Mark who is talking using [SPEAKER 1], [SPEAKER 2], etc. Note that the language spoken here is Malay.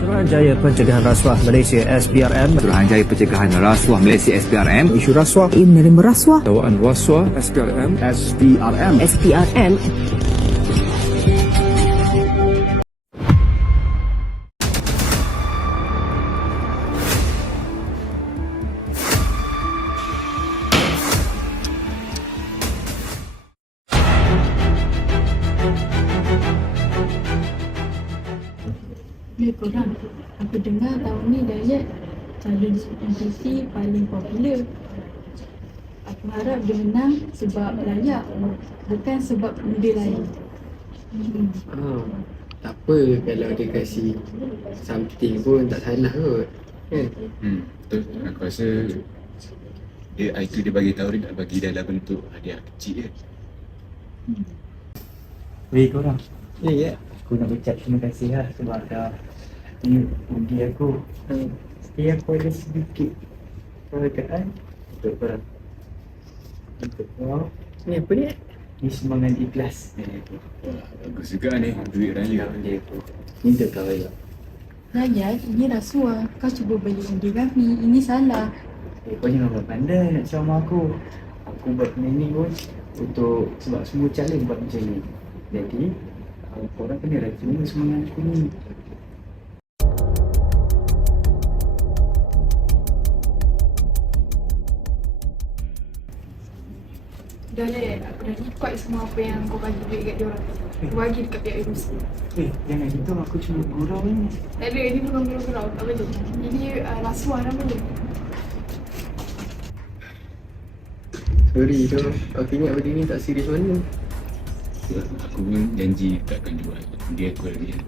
[SPEAKER 1] Suruhanjaya Pencegahan Rasuah Malaysia SPRM
[SPEAKER 2] Suruhanjaya Pencegahan Rasuah Malaysia SPRM
[SPEAKER 1] isu rasuah.
[SPEAKER 3] Menerima rasuah.
[SPEAKER 1] Dawaan rasuah SPRM SPRM
[SPEAKER 3] SPRM
[SPEAKER 4] Ya korang, aku dengar tahun ni Dayat calon MPC paling popular. Aku harap dia menang sebab layak, bukan sebab benda lain. Hmm.
[SPEAKER 5] Oh, tak apa kalau dia kasi something pun tak salah kot. Kan?
[SPEAKER 6] Hmm, betul. Aku rasa dia itu dia bagi tahu dia nak bagi dalam bentuk hadiah kecil je.
[SPEAKER 7] Weh korang,
[SPEAKER 5] Ya, ya.
[SPEAKER 7] Aku nak ucap terima kasih lah sebab dah ni undi aku. Hmm. Sekali aku ada sedikit perhargaan untuk korang. Untuk korang,
[SPEAKER 5] Ni apa ni?
[SPEAKER 7] ni semangat ikhlas dari aku.
[SPEAKER 6] Wah, bagus juga ni duit raya.
[SPEAKER 7] Dari aku. Ni untuk kau juga.
[SPEAKER 4] Dayat, ini rasuah. Kau cuba beli undi kami. Ini salah.
[SPEAKER 7] Eh, kau jangan buat pandai nak ceramah aku. Aku buat benda ni pun untuk sebab semua calon buat macam ni. Jadi, uh, korang kena terima semangat aku ni.
[SPEAKER 4] Dah lah, aku dah lipat semua apa yang kau bagi duit kat dia orang. Aku bagi dekat pihak agensi.
[SPEAKER 7] Eh, jangan gitu aku cuma gurau ni.
[SPEAKER 4] Tak ada, ini bukan gurau-gurau. Tak boleh. Ini uh, rasuah namanya.
[SPEAKER 5] Sorry tu. Aku ingat benda ni tak serius mana.
[SPEAKER 6] Aku pun janji takkan jual dia aku lagi.